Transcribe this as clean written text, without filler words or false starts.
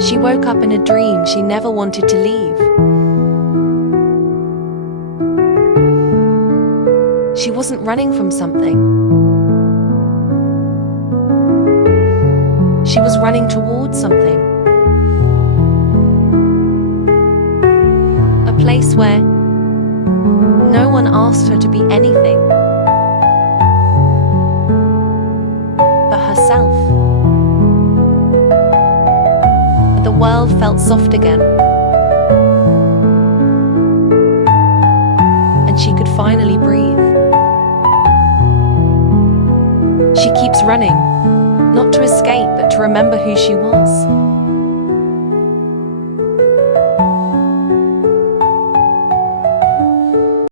She woke up in a dream she never wanted to leave. She wasn't running from something. She was running towards something. A place where no one asked her to be anything but herself. The world felt soft again, and she could finally breathe. She keeps running, not to escape, but to remember who she was.